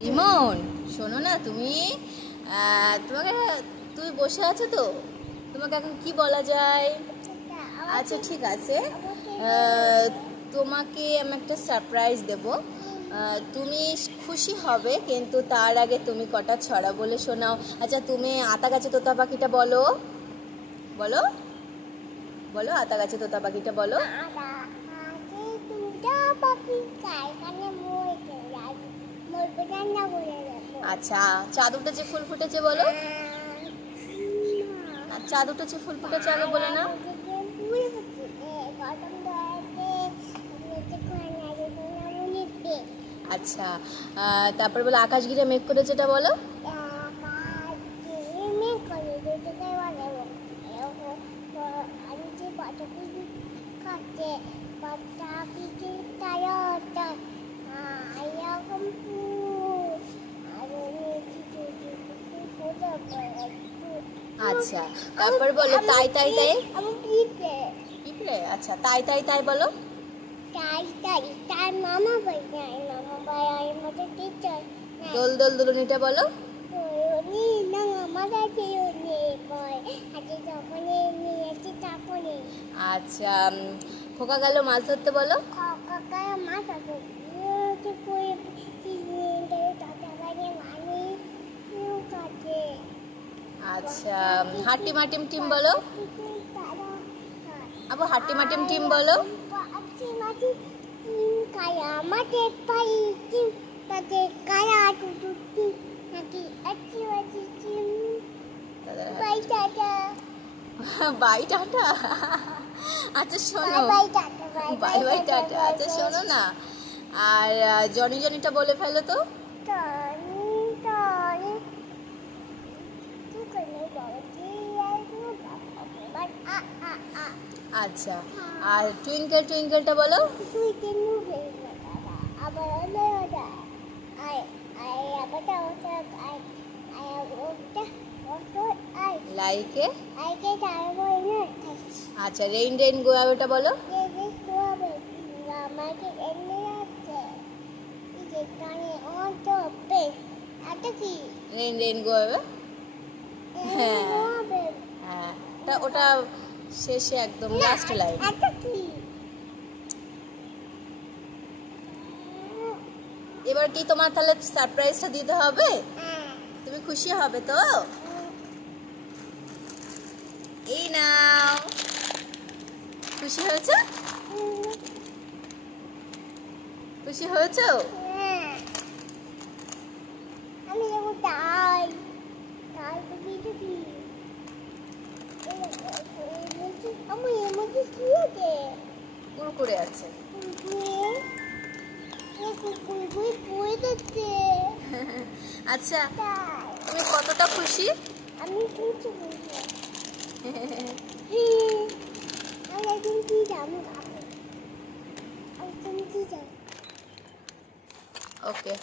রিমন, শোনো না, তুমি তোমাকে তুমি বসে আছো তো, তোমাকে এখন কি বলা যায়? আচ্ছা ঠিক আছে, তোমাকে আমি একটা সারপ্রাইজ দেব। তুমি খুশি হবে, কিন্তু তার আগে তুমি কটা ছড়া বলে শোনাও। আচ্ছা, তুমি আতা গাছে তোতা পাখিটা বলো, বলো বলো, আতা গাছে তোতা পাখিটা বলো। আচ্ছা, চাঁদ উঠেছে ফুল ফুটেছে বলো। চাঁদ উঠেছে ফুল ফুটেছে আগে বলে না। আচ্ছা, তারপর বলো আকাশ ঘিরে মেঘ করেছে এটা বলো। আচ্ছা, তারপর বলো তাই তাই তাই। পিঁপড়ে। আচ্ছা, তাই তাই তাই বলো। দোল দোল দুলুনিটা বলো। আচ্ছা, খোকা গেল মাছ ধরতে বলো। আচ্ছা, হাট্টি মাটিম টিম বলো। আবার হাট্টি মাটিম টিম বলো। Bye tata. আচ্ছা শোনো, বাই বাই টাটা। আচ্ছা শোনো না, আর জনি জনিটা বলে ফেলো তো। আচ্ছা, আর টুইঙ্কেল টুইঙ্কেলটা বলো। লাইকে। আচ্ছা, রেইন রেইন গো অ্যাওয়েটা বলো। Rain rain go away. হ্যাঁ হ্যাঁ, ওটা শেষে একদম লাস্ট লাইন। এবার কি তোমার তাহলে সারপ্রাইজটা দিতে হবে? তুমি খুশি হবে তো? এই নাও, খুশি হয়েছো? খুশি হয়েছো? কুরকুরে আছে। আচ্ছা, তুমি কতটা খুশি? আমি ওকে।